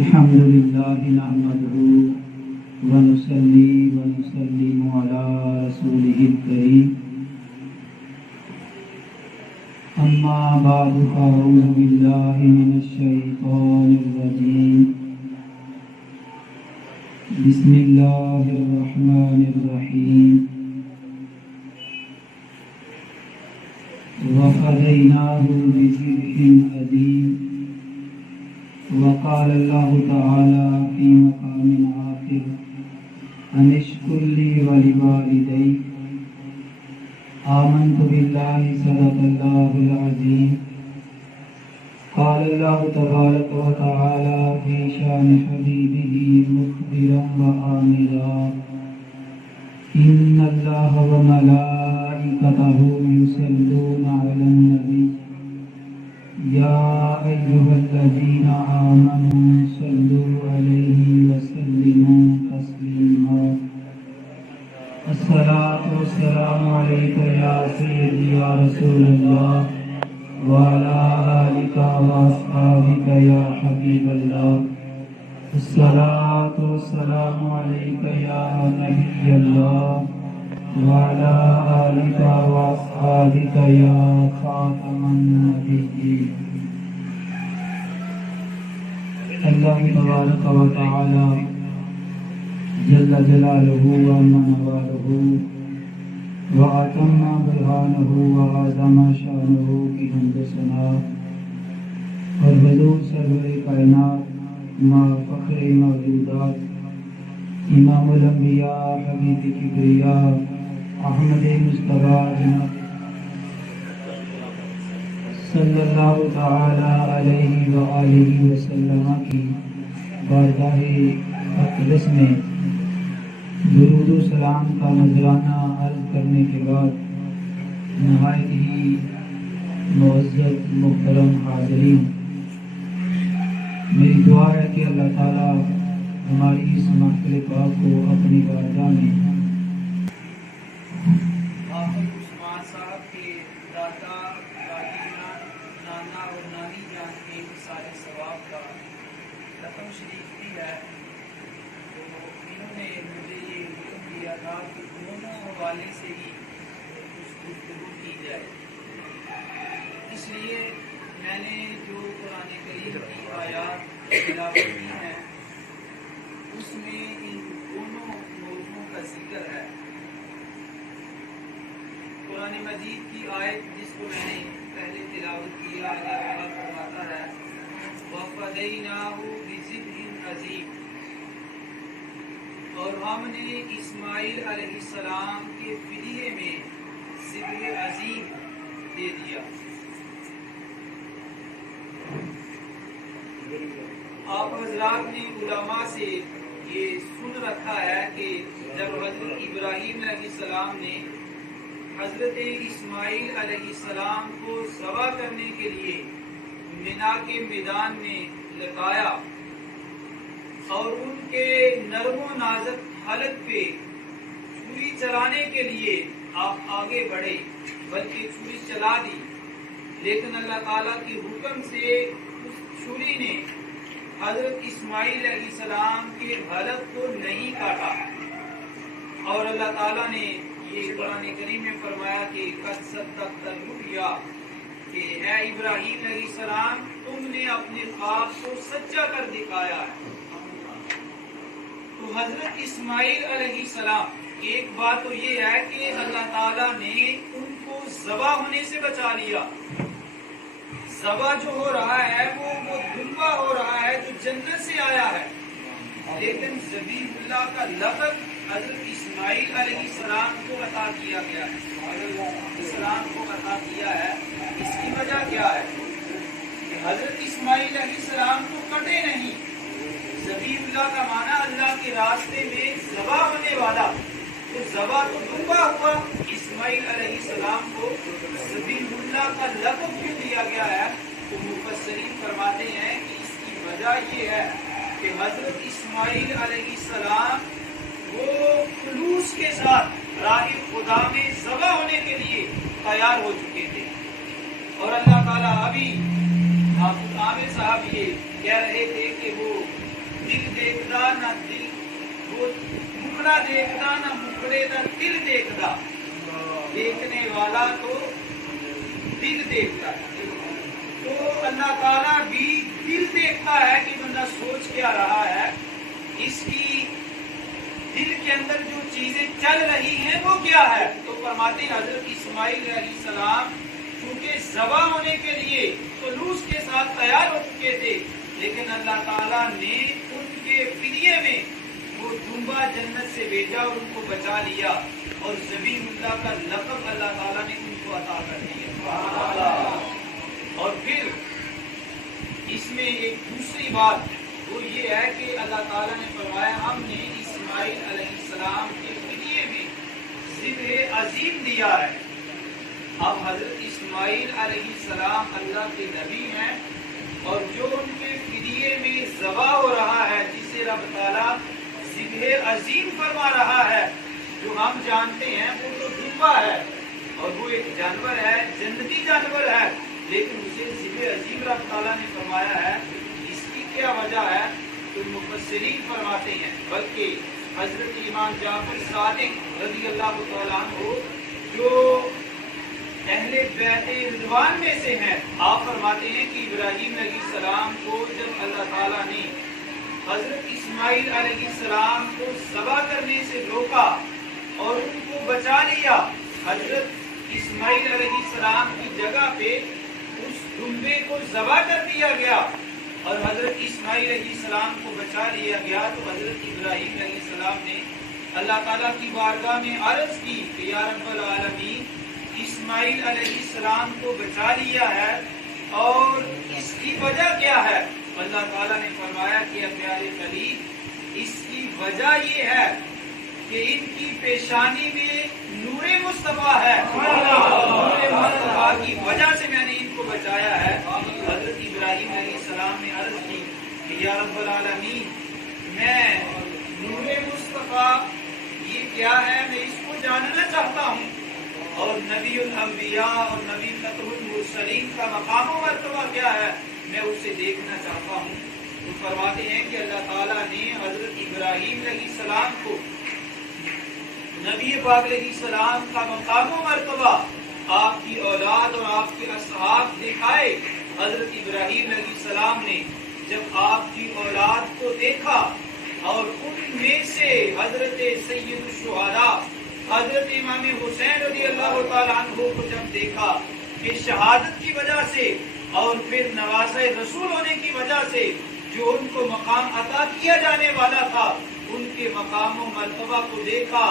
الحمد لله نحمده ونصلي ونسلم على رسوله الكريم أما بعد فأعوذ بالله من الشيطان الرجيم بسم الله الرحمن الرحيم وفديناه بذبح عظيم وقال الله تعالى في مقام آخر أن اشكر لي ولوالديك آمنت بالله صدق الله العظيم قال الله تبارك وتعالى في شان حبيبه مخبرا وآمرا إن الله وملائكته يصلون على النبي يا أيها الذين آمنوا صلوا عليه وسلموا تسليما الصلاة والسلام عليك يا سيدي يا رسول الله وعلى آلك وأصحابك يا حبيب الله الصلاة والسلام عليك يا نبي الله وعلى آلك وأصحابك يا خاتم النبيين اللہ تبارک و تعالی جل جلالہ وعظم نوالہ وأتم برہانہ وعظم شانہ کی حمد و ثنا اور حضور سرور کائنات ما فخر موجودات امام الانبیاء حبیب کبریاء احمد مصطفیٰ جناب صلی اللہ تعالی علیہ وآلہ وسلم کی بارگاہ اقدس میں درود و سلام کا نذرانہ عرض کرنے کے بعد نہایت ہی معزز محترم حاضرین، میری دعا ہے کہ اللہ تعالیٰ ہماری اس محفل پاک کو اپنی بارگاہ میں عثمان صاحب کے دادا دادی نانا اور نانی جان کے سارے ثواب کا رقم شریف بھی ہے، تو انہوں نے مجھے یہ حکم دیا تھا کہ دونوں حوالے سے ہی کچھ گفتگو کی جائے، اس لیے میں نے جو قرآن کریم کی آیات تلاوت کی ہیں اس میں ان دونوں موضوعوں کا ذکر ہے۔ قرآن مجید کی آیت جس کو میں نے پہلے تلاوت کیا، اللہ فرماتا ہے وَفَدَيْنَاهُ بِذِبْحٍ عَظِيمٍ، اور ہم نے اسماعیل علیہ السلام کے فدیے میں ذبح عظیم دے دیا۔ آپ حضرات نے علماء سے یہ سن رکھا ہے کہ جب حضرت ابراہیم علیہ السلام نے حضرت اسماعیل علیہ السلام کو ذبح کرنے کے لیے منا کے میدان میں لگایا اور ان کے نرم و نازک حلق پہ چھری چلانے کے لیے آپ آگے بڑھے، بلکہ چھری چلا دی، لیکن اللہ تعالیٰ کے حکم سے اس چھری نے حضرت اسماعیل علیہ السلام کے حلق کو نہیں کاٹا، اور اللہ تعالیٰ نے یہ قرآن کریم میں فرمایا کہ قد صدقت الرؤیا، کہ اے ابراہیم علیہ السلام تم نے اپنے خواب کو سچا کر دکھایا ہے۔ تو حضرت اسماعیل علیہ السلام ایک بات تو یہ ہے کہ اللہ تعالیٰ نے ان کو ذبح ہونے سے بچا لیا۔ ذبح جو ہو رہا ہے وہ دھنوا ہو رہا ہے جو جنت سے آیا ہے، لیکن ذبیح اللہ کا لقب حضرت اسماعیل علیہ السلام کو عطا کیا گیا ہے، اسلام کو عطا کیا ہے۔ اس کی وجہ کیا ہے کہ حضرت اسماعیل علیہ السلام کو کٹے نہیں۔ ذبیح اللہ کا معنی اللہ کے راستے میں ذبح ہونے والا، تو ذبح تو دھنوا ہوا، اسماعیل علیہ السلام کو ذبیح اللہ کا لقب کیوں دیا گیا ہے؟ تو مفسرین فرماتے ہیں کہ اس کی وجہ یہ ہے کہ حضرت اسماعیل علیہ السلام وہ خلوص کے ساتھ راہ خدا میں ذبح ہونے کے لیے تیار ہو چکے تھے، اور اللہ تعالیٰ ابھی عامر صاحب یہ کہہ رہے تھے کہ وہ دل دیکھتا نہ دل، وہ مکڑا دیکھتا نہ مکڑے دا دل دیکھتا، دیکھنے والا تو دل دیکھتا ہے۔ تو اللہ تعالیٰ بھی دل دیکھتا ہے کہ بندہ سوچ کیا رہا ہے، اس کی دل کے اندر جو چیزیں چل رہی ہیں وہ کیا ہے۔ تو فرماتے ہیں حضرت اسماعیل علیہ السلام چونکہ ذبح ہونے کے لیے طلوس کے ساتھ تیار ہو چکے تھے، لیکن اللہ تعالیٰ نے ان کے فدیے میں وہ دمبا جنت سے بھیجا اور ان کو بچا لیا، اور ذبیح اللہ کا لقب اللہ تعالیٰ نے ان کو عطا کر دیا۔ اور پھر اس میں ایک دوسری بات وہ یہ ہے کہ اللہ تعالیٰ نے فرمایا ہم نے اسماعیل علیہ السلام کے فدیے میں ذبح عظیم دیا ہے۔ اب حضرت اسماعیل علیہ السلام اللہ کے نبی ہیں، اور جو ان کے فدیے میں ذبح ہو رہا ہے جسے رب تعالیٰ ذبح عظیم فرما رہا ہے، جو ہم جانتے ہیں وہ تو دمبا ہے، اور وہ ایک جانور ہے، جنتی جانور ہے، لیکن اسے ذبح عظیم رب تعالیٰ نے فرمایا ہے۔ اس کی کیا وجہ ہے؟ تو مفسرین فرماتے ہیں، بلکہ حضرت امام جعفر صادق رضی اللہ تعالیٰ عنہ جو اہل بیت رضوان میں سے ہیں، آپ فرماتے ہیں کہ ابراہیم علیہ السلام کو جب اللہ تعالیٰ نے حضرت اسماعیل علیہ السلام کو ذبح کرنے سے روکا اور ان کو بچا لیا، حضرت اسماعیل علیہ السلام کی جگہ پہ اس دمبے کو ذبح کر دیا گیا اور حضرت اسماعیل علیہ السلام کو بچا لیا گیا، تو حضرت ابراہیم علیہ السلام نے اللہ تعالیٰ کی بارگاہ میں عرض کی کہ یا رب العالمین، اسماعیل علیہ السلام کو بچا لیا ہے اور اس کی وجہ کیا ہے؟ اللہ تعالیٰ نے فرمایا کہ پیارے خلیل، اس کی وجہ یہ ہے کہ ان کی پیشانی میں نور مصطفیٰ ہے، نور مصطفیٰ کی وجہ سے میں نے ان کو بچایا ہے۔ حضرت ابراہیم علیہ السلام نے عرض کی کہ یا رب العالمین، میں نور مصطفیٰ یہ کیا ہے میں اس کو جاننا چاہتا ہوں، اور نبی الانبیاء اور نبی فتح المرسلین کا مقام و مرتبہ کیا ہے میں اسے دیکھنا چاہتا ہوں۔ تو فرماتے ہیں کہ اللہ تعالیٰ نے حضرت ابراہیم علیہ السلام کو نبی پاک علیہ السلام کا مقام و مرتبہ، آپ کی اولاد اور آپ کے اصحاب دکھائے۔ حضرت ابراہیم علیہ السلام نے جب آپ کی اولاد کو دیکھا اور ان میں سے حضرت سید الشہداء حضرت امام حسین رضی اللہ تعالیٰ عنہ کو جب دیکھا کہ شہادت کی وجہ سے اور پھر نواسۂ رسول ہونے کی وجہ سے جو ان کو مقام عطا کیا جانے والا تھا، ان کے مقام و مرتبہ کو دیکھا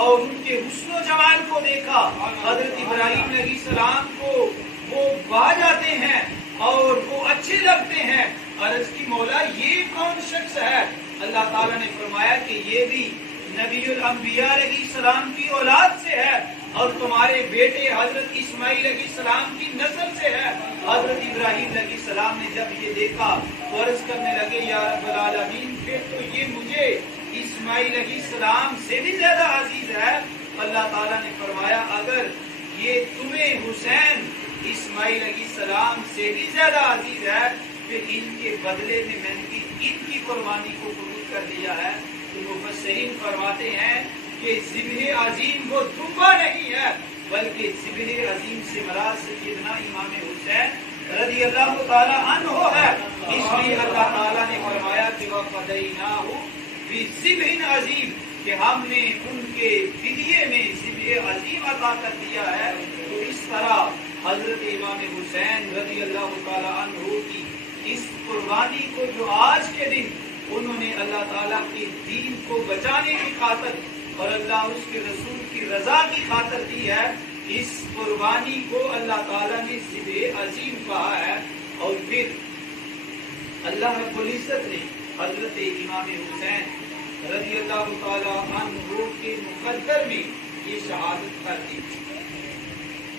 اور ان کے حسن و جمال کو دیکھا، حضرت ابراہیم علیہ السلام کو وہ بھا جاتے ہیں اور وہ اچھے لگتے ہیں۔ عرض کی مولا یہ کون شخص ہے؟ اللہ تعالیٰ نے فرمایا کہ یہ بھی نبی الانبیاء علیہ السلام کی اولاد سے ہے اور تمہارے بیٹے حضرت اسماعیل علیہ السلام کی نسل سے ہے۔ حضرت ابراہیم علیہ السلام نے جب یہ دیکھا تو عرض کرنے لگے یا رب العالمین، پھر تو یہ مجھے اسماعیل علیہ السلام سے بھی زیادہ عزیز ہے۔ اللہ تعالیٰ نے فرمایا اگر یہ تمہیں حسین اسماعیل علیہ السلام سے بھی زیادہ عزیز ہے، پھر ان کے بدلے میں میں نے ان کی قربانی کو قبول کر دیا ہے۔ تو مفسرین فرماتے ہیں کہ ذبح عظیم وہ دمبا نہیں ہے، بلکہ ذبح عظیم سے مراد سیدنا امام حسین رضی اللہ تعالیٰ عنہ ہے۔ اس لیے اللہ تعالیٰ نے فرمایا کہ وَفَدَيْنَاهُ بِذِبْحٍ عَظِيمٍ، کہ ہم نے ان کے فدیے میں ذبح عظیم عطا کر دیا ہے۔ تو اس طرح حضرت امام حسین رضی اللہ تعالیٰ عنہ کی اس قربانی کو جو آج کے دن انہوں نے اللہ تعالیٰ کے دین کو بچانے کی خاطر اور اللہ اس کے رسول کی رضا کی خاطر دی ہے، اس قربانی کو اللہ تعالیٰ نے ذبح عظیم کہا ہے۔ اور پھر اللہ رب العزت نے حضرت امام حسین رضی اللہ تعالیٰ عنہ کے مقدر میں یہ شہادت کر دی،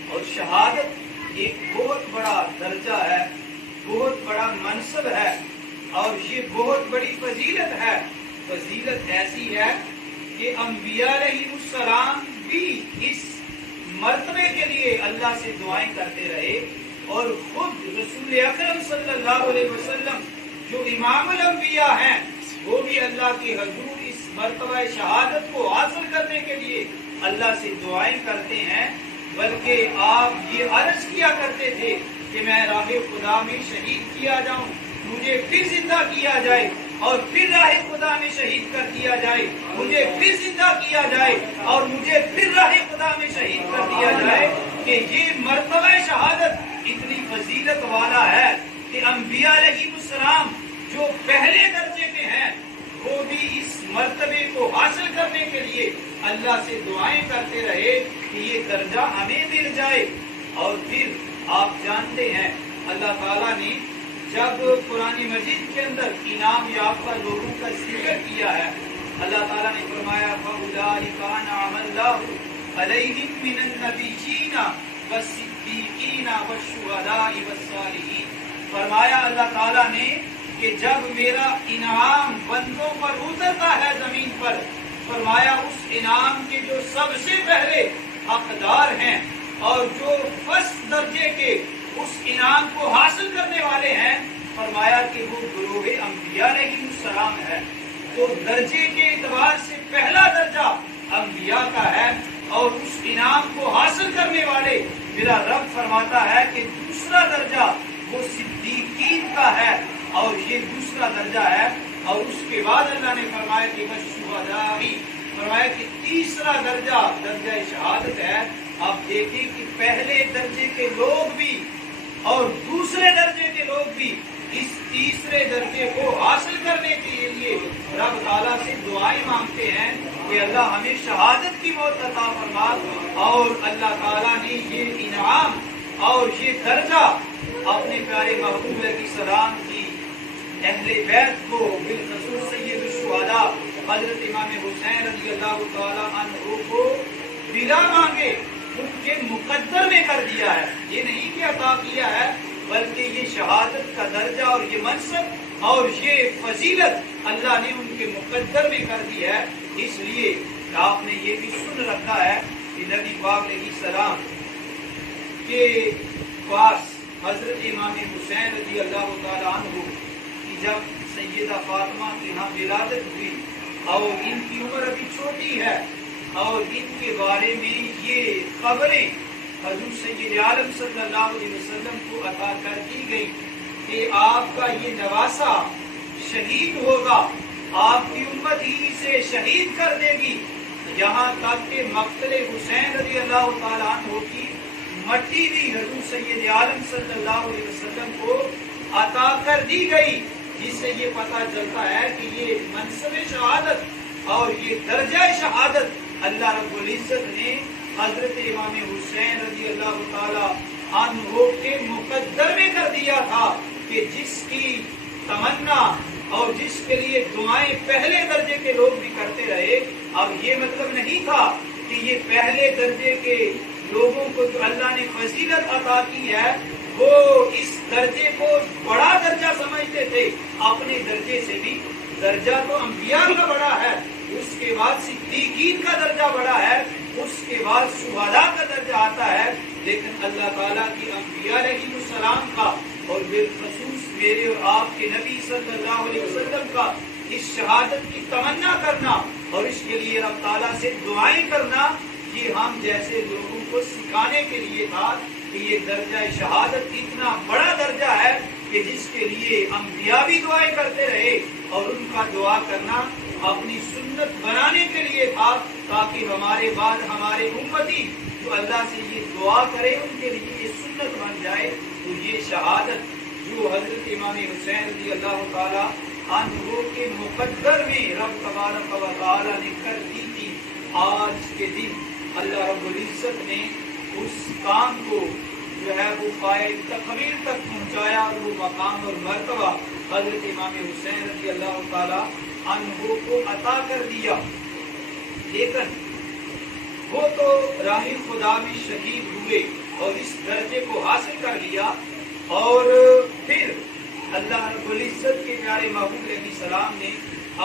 اور شہادت ایک بہت بڑا درجہ ہے، بہت بڑا منصب ہے، اور یہ بہت بڑی فضیلت ہے۔ فضیلت ایسی ہے کہ انبیاء علیہ السلام بھی اس مرتبے کے لیے اللہ سے دعائیں کرتے رہے، اور خود رسول اکرم صلی اللہ علیہ وسلم جو امام الانبیاء ہیں وہ بھی اللہ کی حضور اس مرتبہ شہادت کو حاصل کرنے کے لیے اللہ سے دعائیں کرتے ہیں، بلکہ آپ یہ عرض کیا کرتے تھے کہ میں راہ خدا میں شہید کیا جاؤں، مجھے پھر زندہ کیا جائے اور پھر راہ خدا میں شہید کر دیا جائے، مجھے پھر زندہ کیا جائے اور مجھے پھر راہ خدا میں شہید کر دیا جائے، کہ یہ مرتبہ شہادت اتنی فضیلت والا ہے کہ انبیاء علیہ السلام جو پہلے درجے کے ہیں وہ بھی اس مرتبے کو حاصل کرنے کے لیے اللہ سے دعائیں کرتے رہے کہ یہ درجہ ہمیں مل جائے۔ اور پھر آپ جانتے ہیں اللہ تعالیٰ نے جب قرآن مجید کے اندر انعام یافتہ لوگوں کا ذکر کیا ہے، اللہ تعالیٰ نے فرمایا فَأُولَٰئِكَ أَنْعَمَ اللَّهُ عَلَيْهِم مِّنَ النَّبِيِّينَ وَالصِّدِّيقِينَ وَالشُّهَدَاءِ وَالصَّالِحِينَ، فرمایا اللہ تعالیٰ نے کہ جب میرا انعام بندوں پر اترتا ہے زمین پر، فرمایا اس انعام کے جو سب سے پہلے حقدار ہیں اور جو فرسٹ درجے کے اس انعام کو حاصل کرنے والے ہیں، فرمایا کہ وہ گروہ انبیاء علیہ السلام ہے۔ تو درجے کے اعتبار سے پہلا درجہ انبیاء کا ہے، اور اس انعام کو حاصل کرنے والے میرا رب فرماتا ہے کہ دوسرا درجہ وہ صدیقین کا ہے، اور یہ دوسرا درجہ ہے۔ اور اس کے بعد اللہ نے فرمایا کہ والشہداء، فرمایا کہ تیسرا درجہ درجہ شہادت ہے۔ آپ دیکھیں کہ پہلے درجے کے لوگ بھی اور دوسرے درجے کے لوگ بھی اس تیسرے درجے کو حاصل کرنے کے لیے رب تعالیٰ سے دعائیں مانگتے ہیں کہ اللہ ہمیں شہادت کی موت عطا فرما۔ اور اللہ تعالیٰ نے یہ انعام اور یہ درجہ اپنے پیارے محبوب علیہ السلام کی اہل بیت کو، بالخصوص سید الشہداء حضرت امام حسین رضی اللہ تعالیٰ عنہ کو بلا مانگے ان کے مقدر میں کر دیا ہے۔ یہ نہیں کہ عطا کیا ہے، بلکہ یہ شہادت کا درجہ اور یہ منصب اور یہ فضیلت اللہ نے ان کے مقدر میں کر دی ہے۔ اس لیے آپ نے یہ بھی سن رکھا ہے کہ نبی پاک علیہ السلام کے پاس حضرت امام حسین رضی اللہ تعالیٰ عنہ کی جب سیدہ فاطمہ کی یہاں ولادت ہوئی اور ان کی عمر ابھی چھوٹی ہے، اور ان کے بارے میں یہ خبریں حضور سید عالم صلی اللہ علیہ وسلم کو عطا کر دی گئی کہ آپ کا یہ نواسا شہید ہوگا، آپ کی امت ہی اسے شہید کر دے گی، یہاں تک کہ مقتل حسین رضی اللہ تعالیٰ عنہ کی مٹی بھی حضور سید عالم صلی اللہ علیہ وسلم کو عطا کر دی گئی، جس سے یہ پتہ چلتا ہے کہ یہ منصب شہادت اور یہ درجہ شہادت اللہ رب العزت نے حضرت امام حسین رضی اللہ تعالی عنہ کے مقدر میں کر دیا تھا کہ جس کی تمنا اور جس کے لیے دعائیں پہلے درجے کے لوگ بھی کرتے رہے۔ اب یہ مطلب نہیں تھا کہ یہ پہلے درجے کے لوگوں کو جو اللہ نے فضیلت عطا کی ہے وہ اس درجے کو بڑا درجہ سمجھتے تھے، اپنے درجے سے بھی درجہ تو انبیاء کا بڑا ہے، اس کے بعد صدیقین کا درجہ بڑا ہے، اس کے بعد شہداء کا درجہ آتا ہے، لیکن اللہ تعالیٰ کی انبیاء علیہ السلام کا اور بالخصوص میرے اور آپ کے نبی صلی اللہ علیہ وسلم کا اس شہادت کی تمنا کرنا اور اس کے لیے رب تعالیٰ سے دعائیں کرنا، یہ ہم جیسے لوگوں کو سکھانے کے لیے تھا کہ یہ درجہ شہادت اتنا بڑا درجہ ہے کہ جس کے لیے انبیاء بھی دعائیں کرتے رہے، اور ان کا دعا کرنا اپنی سنت بنانے کے لیے تھا، تاکہ ہمارے بعد ہمارے امتی جو اللہ سے یہ دعا کرے ان کے لیے یہ سنت بن جائے۔ تو یہ شہادت جو حضرت امام حسین رضی اللہ تعالی عنہ کے مقدر میں رب تبارک و تعالی نے کر دی تھی، آج کے دن اللہ رب العزت نے اس کام کو جو ہے وہ قائل تکمیل تک پہنچایا، اور وہ مقام اور مرتبہ حضرت امام حسین رضی اللہ تعالی عنہ کو عطا کر دیا۔ لیکن وہ تو راہ خدا میں شہید ہوئے اور اس درجے کو حاصل کر لیا، اور پھر اللہ رب العزت کے پیارے محبوب علیہ السلام نے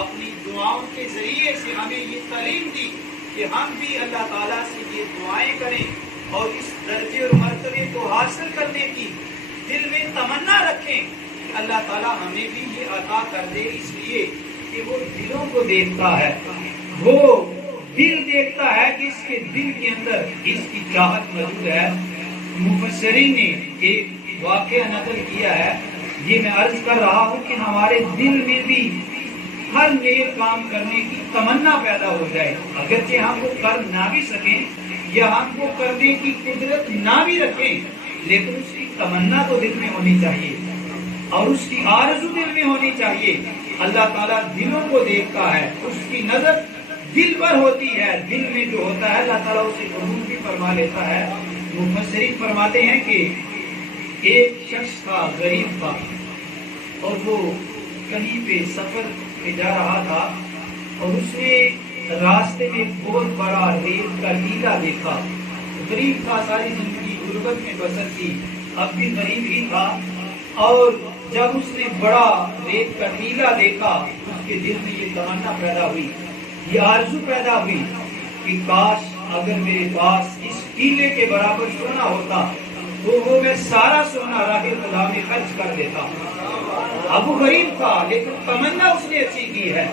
اپنی دعاؤں کے ذریعے سے ہمیں یہ تعلیم دی کہ ہم بھی اللہ تعالیٰ سے یہ دعائیں کریں اور اس درجے اور مرتبے کو حاصل کرنے کی دل میں تمنا رکھیں کہ اللہ تعالیٰ ہمیں بھی یہ عطا کر دے، اس لیے کہ وہ دلوں کو دیکھتا ہے، وہ دل دیکھتا ہے کہ اس کے دل کے اندر اس کی چاہت موجود ہے۔ مفسرین نے ایک واقعہ نقل کیا ہے، یہ میں عرض کر رہا ہوں کہ ہمارے دل میں بھی ہر نیک کام کرنے کی تمنا پیدا ہو جائے، اگرچہ ہم وہ کر نہ بھی سکیں یا ہم وہ کرنے کی قدرت نہ بھی رکھیں، لیکن اس کی تمنا تو دل میں ہونی چاہیے اور اس کی آرزو دل میں ہونی چاہیے۔ اللہ تعالیٰ دلوں کو دیکھتا ہے، اس کی نظر دل پر ہوتی ہے، دل میں جو ہوتا ہے اللہ تعالیٰ اسے قبول بھی فرما لیتا ہے۔ مفسرین فرماتے ہیں کہ ایک شخص تھا، غریب تھا، اور وہ کہیں پہ سفر پہ جا رہا تھا اور اس نے راستے میں بہت بڑا ریت کا ٹیلا دیکھا۔ غریب تھا، ساری زندگی غربت میں بسر کی، اب بھی غریب ہی تھا، اور جب اس نے بڑا ریت کا ٹیلا دیکھا اس کے دل میں یہ تمنا پیدا ہوئی، یہ آرزو پیدا ہوئی کہ کاش اگر میرے پاس اس ٹیلے کے برابر سونا ہوتا تو وہ میں سارا سونا راہ خدا میں خرچ کر دیتا۔ اب وہ غریب تھا لیکن تمنا اس نے اچھی کی ہے،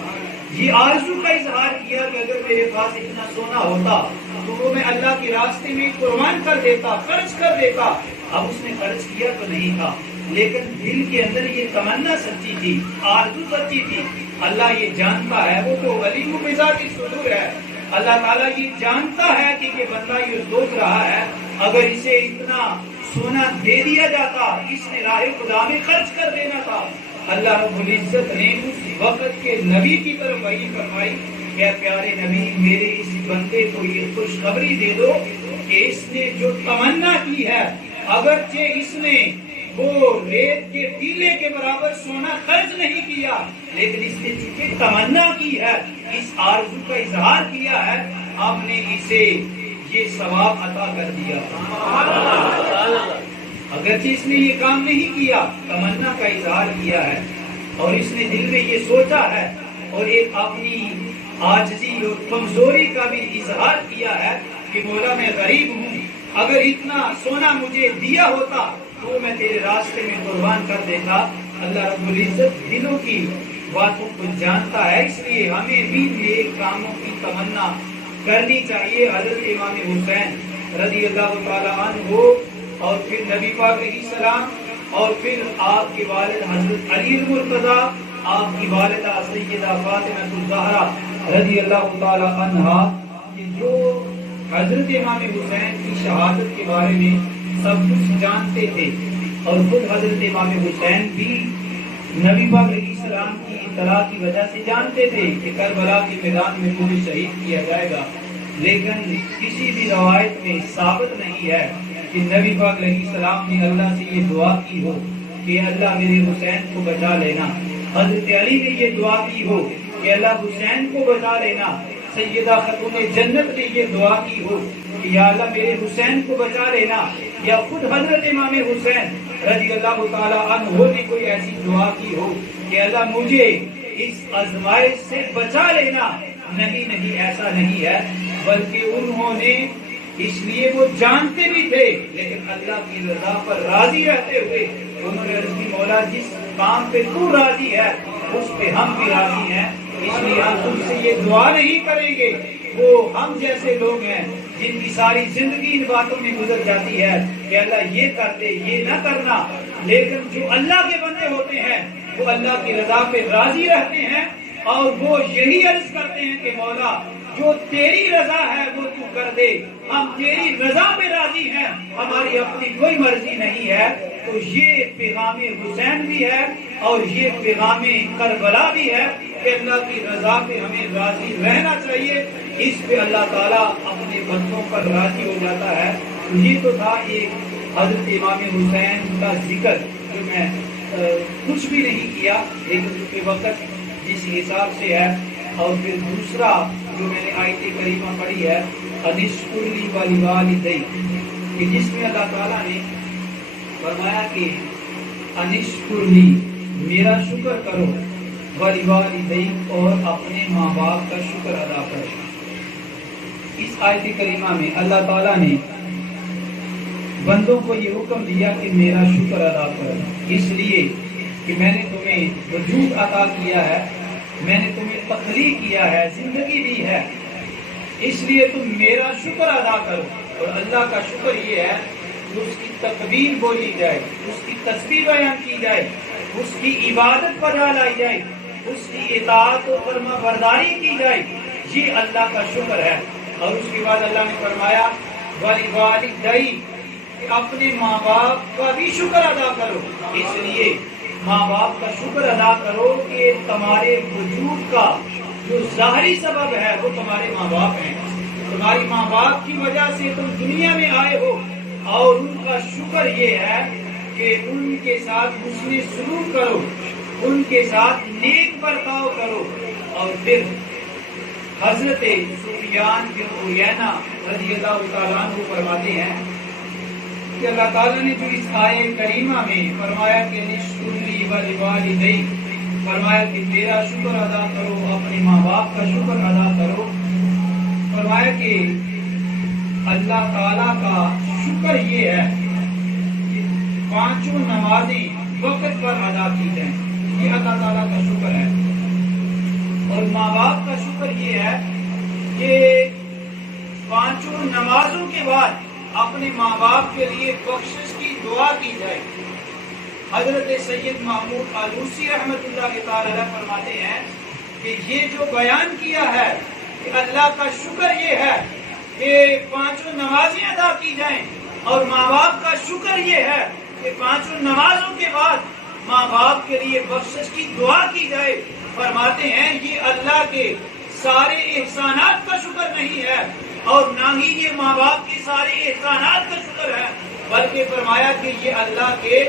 یہ آرزو کا اظہار کیا کہ اگر میرے پاس اتنا سونا ہوتا تو وہ میں اللہ کے راستے میں قربان کر دیتا، خرچ کر دیتا۔ اب اس نے خرچ کیا تو نہیں تھا، لیکن دل کے اندر یہ تمنا سچی تھی، آرزو سچی تھی۔ اللہ یہ جانتا ہے، وہ تو علیم بذات الصدور ہے، اللہ تعالیٰ یہ جانتا ہے کہ یہ بندہ یہ سوچ رہا ہے اگر اسے اتنا سونا دے دیا جاتا اس نے راہ خدا میں خرچ کر دینا تھا۔ اللہ رب العزت نے اس وقت کے نبی کی طرف وحی فرمائی کہ پیارے نبی میرے اس بندے کو یہ خوشخبری دے دو کہ اس نے جو تمنا کی ہے، اگرچہ اس نے وہ ریت کے ٹیلے کے برابر سونا خرچ نہیں کیا، لیکن اس نے چونکہ تمنا کی ہے، اس آرزو کا اظہار کیا ہے، آپ نے اسے یہ ثواب عطا کر دیا۔ اگرچہ اس نے یہ کام نہیں کیا، تمنا کا اظہار کیا ہے اور اس نے دل میں یہ سوچا ہے اور ایک اپنی عاجزی اور کمزوری کا بھی اظہار کیا ہے کہ مولا میں غریب ہوں، اگر اتنا سونا مجھے دیا ہوتا تو میں تیرے راستے میں قربان کر دیتا۔ اللہ رب العزت دلوں کی باتوں کو جانتا ہے، اس لیے ہمیں بھی نیک کاموں کی تمنا کرنی چاہیے۔ حضرت امام حسین رضی اللہ تعالیٰ عنہ اور پھر نبی پاک علیہ السلام اور پھر آپ کے والد حضرت علی المرتضیٰ، آپ کی والدہ سیدہ فاطمہ الزہرا رضی اللہ تعالیٰ عنہا، جو حضرت امام حسین کی شہادت کے بارے میں سب کچھ جانتے تھے اور خود حضرت امام حسین بھی نبی پاک علیہ السلام کی اطلاع کی وجہ سے جانتے تھے کہ کربلا کے میدان میں مجھے شہید کیا جائے گا، لیکن کسی بھی روایت میں ثابت نہیں ہے کہ نبی پاک علیہ السلام نے اللہ سے یہ دعا کی ہو کہ اللہ میرے حسین کو بچا لینا، حضرت علی نے یہ دعا کی ہو کہ اللہ حسین کو بچا لینا، سیدہ خاتون جنت نے یہ دعا کی ہو کہ یا اللہ میرے حسین کو بچا لینا، یا خود حضرت امام حسین رضی اللہ تعالیٰ عنہ نے کوئی ایسی دعا کی ہو کہ اللہ مجھے اس آزمائش سے بچا لینا۔ نہیں، ایسا نہیں ہے، بلکہ انہوں نے اس لیے وہ جانتے بھی تھے لیکن اللہ کی رضا پر راضی رہتے ہوئے انہوں نے عرض کی مولا جس کام پہ تو راضی ہے اس پہ ہم بھی راضی ہیں، اس لیے ہم تم سے یہ دعا نہیں کریں گے۔ وہ ہم جیسے لوگ ہیں جن کی ساری زندگی ان باتوں میں گزر جاتی ہے کہ اللہ یہ کر دے، یہ نہ کرنا، لیکن جو اللہ کے بندے ہوتے ہیں وہ اللہ کی رضا پہ راضی رہتے ہیں اور وہ یہی عرض کرتے ہیں کہ مولا جو تیری رضا ہے وہ تو کر دے، ہم تیری رضا پہ راضی ہیں، ہماری اپنی کوئی مرضی نہیں ہے۔ تو یہ پیغام حسین بھی ہے اور یہ پیغام کربلا بھی ہے کہ اللہ کی رضا پہ ہمیں راضی رہنا چاہیے، اس پہ اللہ تعالیٰ اپنے بندوں پر راضی ہو جاتا ہے۔ یہ تو تھا ایک حضرت امام حسین کا ذکر جو میں کچھ بھی نہیں کیا لیکن اس کے وقت جس حساب سے ہے، اور پھر دوسرا جو میں نے آیت کریمہ پڑھی ہے انشکر لی ولوالدیک، کہ جس میں اللہ تعالیٰ نے فرمایا کہ انشکر لی میرا شکر کرو، ولوالدیک اور اپنے ماں باپ کا شکر ادا کرو۔ اس آیت کریمہ میں اللہ تعالیٰ نے بندوں کو یہ حکم دیا کہ میرا شکر ادا کرو، اس لیے کہ میں نے تمہیں وجود عطا کیا ہے میں نے تمہیں تخلیق کیا ہے، زندگی دی ہے، اس لیے تم میرا شکر ادا کرو۔ اور اللہ کا شکر یہ ہے کہ اس کی تکبیر بولی جائے، اس کی تسبیح بیان کی جائے، اس کی عبادت بجا لائی جائے، اس کی اطاعت و فرما برداری کی جائے، یہ اللہ کا شکر ہے۔ اور اس کے بعد اللہ نے فرمایا وَلِوَالِدَيْ، کہ اپنے ماں باپ کا بھی شکر ادا کرو۔ اس لیے ماں باپ کا شکر ادا کرو کہ تمہارے وجود کا جو ظاہری سبب ہے وہ تمہارے ماں باپ ہیں۔ تمہاری ماں باپ کی وجہ سے تم دنیا میں آئے ہو، اور ان کا شکر یہ ہے کہ ان کے ساتھ حسن سلوک کرو، ان کے ساتھ نیک برتاؤ کرو۔ اور پھر حضرت سفیان بن عیینہ رضی اللہ تعالیٰ عنہ فرماتے ہیں کہ اللہ تعالیٰ نے جو اس آیہ کریمہ میں فرمایا کہ نشکر لی ولوالدیک، فرمایا کہ میرا شکر ادا کرو، اپنے ماں باپ کا شکر ادا کرو، فرمایا کہ اللہ تعالیٰ کا شکر یہ ہے کہ پانچوں نمازیں وقت پر ادا کی جائیں، یہ اللہ تعالیٰ کا شکر ہے۔ اور ماں باپ کا شکر یہ ہے کہ پانچوں نمازوں کے بعد اپنے ماں باپ کے لیے بخشش کی دعا کی جائے۔ حضرت سید محمود آلوسی رحمۃ اللہ تعالی علیہ فرماتے ہیں کہ یہ جو بیان کیا ہے کہ اللہ کا شکر یہ ہے کہ پانچوں نمازیں ادا کی جائیں، اور ماں باپ کا شکر یہ ہے کہ پانچوں نمازوں کے بعد ماں باپ کے لیے بخشش کی دعا کی جائے۔ فرماتے ہیں یہ اللہ کے سارے احسانات کا شکر نہیں ہے، اور نہ ہی یہ ماں باپ کے سارے احسانات کا شکر ہے، بلکہ فرمایا کہ یہ اللہ کے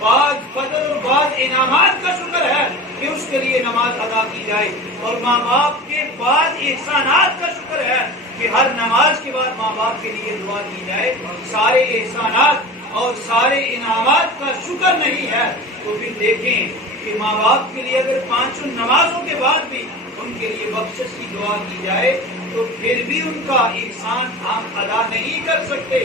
بعض فضل اور بعض انعامات کا شکر ہے کہ اس کے لیے نماز ادا کی جائے۔ اور ماں باپ کے بعض احسانات کا شکر ہے کہ ہر نماز کے بعد ماں باپ کے لیے دعا کی جائے۔ سارے احسانات اور سارے انعامات کا شکر نہیں ہے تو پھر دیکھیں کہ ماں باپ کے لیے اگر پانچوں نمازوں کے بعد بھی ان کے لیے بخشش کی دعا کی جائے تو پھر بھی ان کا احسان ہم ادا نہیں کر سکتے،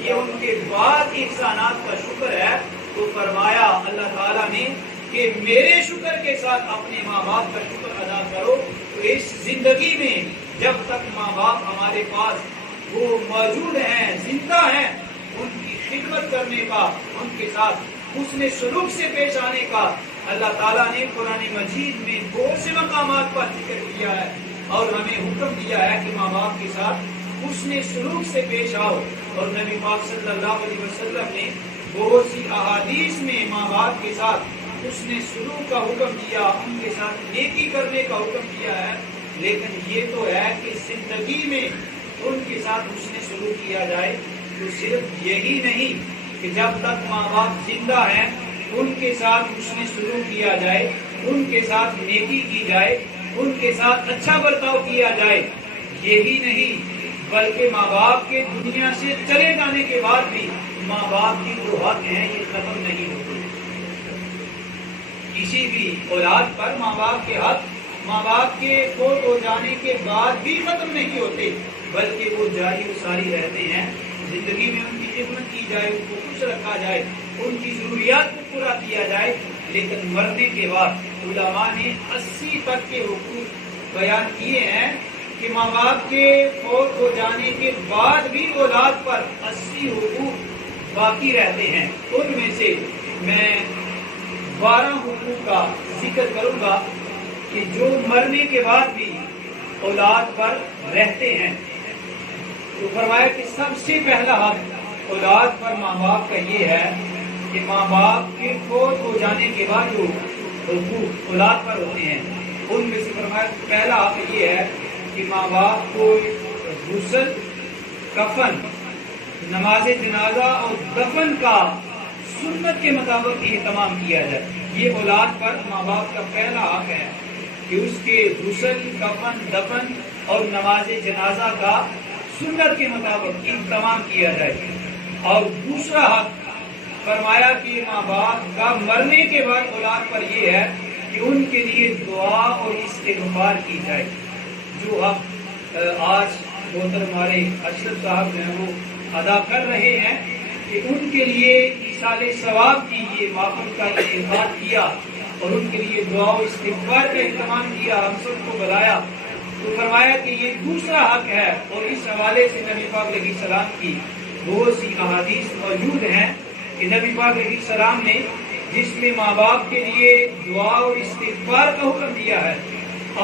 یہ ان کے بعد احسانات کا شکر ہے۔ تو فرمایا اللہ تعالیٰ نے کہ میرے شکر کے ساتھ اپنے ماں باپ کا شکر ادا کرو۔ تو اس زندگی میں جب تک ماں باپ ہمارے پاس وہ موجود ہیں، زندہ ہیں، ان کی خدمت کرنے کا، ان کے ساتھ حسن سلوک سے پیش آنے کا اللہ تعالیٰ نے قرآن مجید میں بہت سے مقامات پر ذکر کیا ہے، اور ہمیں حکم دیا ہے کہ ماں باپ کے ساتھ حسن سلوک سے پیش آؤ۔ اور نبی پاک صلی اللہ علیہ وسلم نے بہت سی احادیث میں ماں باپ کے ساتھ حسن سلوک کا حکم دیا، ان کے ساتھ نیکی کرنے کا حکم دیا ہے۔ لیکن یہ تو ہے کہ زندگی میں ان کے ساتھ حسن سلوک کیا جائے، تو صرف یہی نہیں کہ جب تک ماں باپ زندہ ہیں ان کے ساتھ حسن سلوک کیا جائے، ان کے ساتھ نیکی کی جائے، ان کے ساتھ اچھا برتاؤ کیا جائے، یہی نہیں بلکہ ماں باپ کے دنیا سے چلے جانے کے بعد بھی ماں باپ کی جو حق ہیں یہ ختم نہیں ہوتے۔ کسی بھی اولاد پر ماں باپ کے حق ماں باپ کے فوت ہو جانے کے بعد بھی ختم نہیں ہوتے، بلکہ وہ جاری و ساری رہتے ہیں۔ زندگی میں ان کی خدمت کی جائے، ان کو خوش رکھا جائے، ان کی ضروریات کو پورا کیا جائے، لیکن مرنے کے بعد علماء نے 80 تک کے حقوق بیان کیے ہیں کہ ماں باپ کے فوت ہو جانے کے بعد بھی اولاد پر 80 حقوق باقی رہتے ہیں۔ ان میں سے میں 12 حقوق کا ذکر کروں گا کہ جو مرنے کے بعد بھی اولاد پر رہتے ہیں۔ تو فرمایا کہ سب سے پہلا حق اولاد پر ماں باپ کا یہ ہے کہ ماں باپ کے فوت ہو جانے کے بعد جو حقوق اولاد پر ہوتے ہیں ان میں سے فرمایا پہلا حق یہ ہے کہ ماں باپ کو غسل، کفن، نماز جنازہ اور دفن کا سنت کے مطابق اہتمام کیا جائے۔ یہ اولاد پر ماں باپ کا پہلا حق ہے کہ اس کے غسل، کفن، دفن اور نماز جنازہ کا سنت کے مطابق اہتمام کیا جائے۔ اور دوسرا حق فرمایا کہ ماں باپ کا مرنے کے بعد اولاد پر یہ ہے کہ ان کے لیے دعا اور استغفار کی جائے۔ جو حق آج محترم ہمارے اشرف صاحب جو ہیں وہ ادا کر رہے ہیں کہ ان کے لیے ایصال ثواب کی یہ محفل کا انعقاد کیا، اور ان کے لیے دعا و استغفار کا اہتمام کیا، ہم سب کو بلایا، تو فرمایا کہ یہ دوسرا حق ہے۔ اور اس حوالے سے نبی پاک علیہ السلام کی بہت سی احادیث موجود ہیں کہ نبی پاک علیہ السلام نے جس میں ماں باپ کے لیے دعا اور استغفار کا حکم دیا ہے،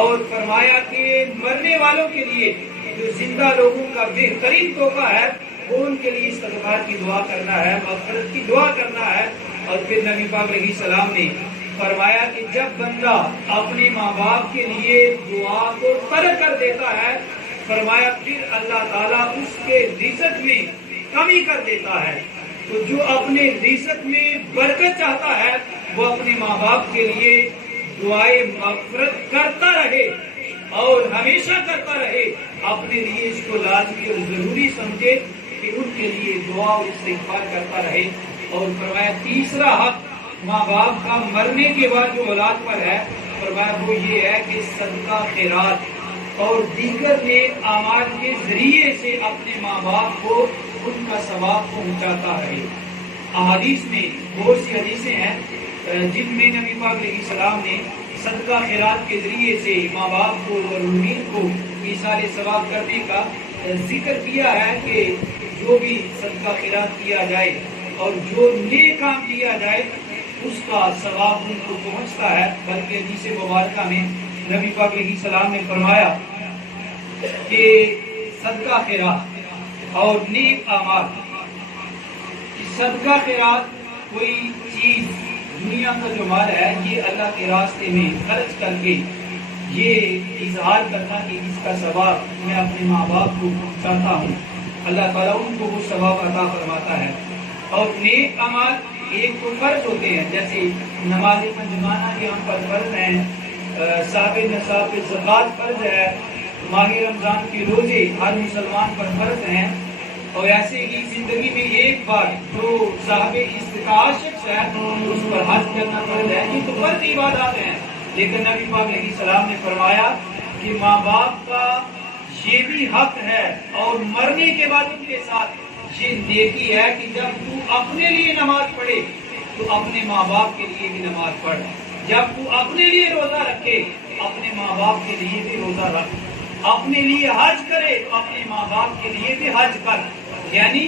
اور فرمایا کہ مرنے والوں کے لیے جو زندہ لوگوں کا بہترین تحفہ ہے وہ ان کے لیے استغفار کی دعا کرنا ہے، مغفرت کی دعا کرنا ہے۔ اور پھر نبی پاک علیہ السلام نے فرمایا کہ جب بندہ اپنے ماں باپ کے لیے دعا کو ترک کر دیتا ہے، فرمایا پھر اللہ تعالیٰ اس کے رزق میں کمی کر دیتا ہے۔ تو جو اپنے رزق میں برکت چاہتا ہے وہ اپنے ماں باپ کے لیے دعائے مغفرت کرتا رہے اور ہمیشہ کرتا رہے، اپنے لیے اس کو لازمی اور ضروری سمجھے کہ ان کے لیے دعا اور استغفار کرتا رہے۔ اور فرمایا تیسرا حق ماں باپ کا مرنے کے بعد جو اولاد پر ہے، فرمایا وہ یہ ہے کہ صدقہ خیرات اور دیگر نیک اعمال کے ذریعے سے اپنے ماں باپ کو ان کا ثواب پہنچاتا رہے۔ احادیث میں بہت سی حدیثیں ہیں جن میں نبی پاک علیہ السلام نے صدقہ خیرات کے ذریعے سے ماں باپ کو اور امید کو ایصال ثواب کرنے کا ذکر کیا ہے کہ جو بھی صدقہ خیرات کیا جائے اور جو نیک کام کیا جائے اس کا ثواب ان کو پہنچتا ہے۔ بلکہ حدیث مبارکہ میں نبی پاک علیہ السلام نے فرمایا کہ صدقہ خیرات اور نیک اعمال، صدقہ خیرات کوئی چیز دنیا کا جو مال ہے یہ اللہ کے راستے میں خرچ کر کے یہ اظہار کرنا کہ اس کا ثواب میں اپنے ماں باپ کو پہنچاتا ہوں، اللہ تعالیٰ ان کو وہ ثواب عطا فرماتا ہے۔ اور نیک اعمال ایک تو فرض ہوتے ہیں، جیسے نماز پنجگانہ کے ہم پر فرض ہیں، صاحب نصاب پہ زکوٰۃ فرض ہے، ماہ رمضان کے روزے ہر مسلمان پر فرض ہیں، اور ایسے ہی زندگی میں ایک بار جو صاحب استطاعت شخص ہے اس پر حج کرنا فرض ہے۔ یہ تو فرض عبادات ہیں، لیکن نبی پاک علیہ السلام نے فرمایا کہ ماں باپ کا یہ بھی حق ہے اور مرنے کے بعد ان کے ساتھ یہ نیکی ہے کہ جب تو اپنے لیے نماز پڑھے تو اپنے ماں باپ کے لیے بھی نماز پڑھ، جب تو اپنے لیے روزہ رکھے اپنے ماں باپ کے لیے بھی روزہ رکھ، اپنے لیے حج کرے تو اپنے ماں باپ کے لیے بھی حج کر۔ یعنی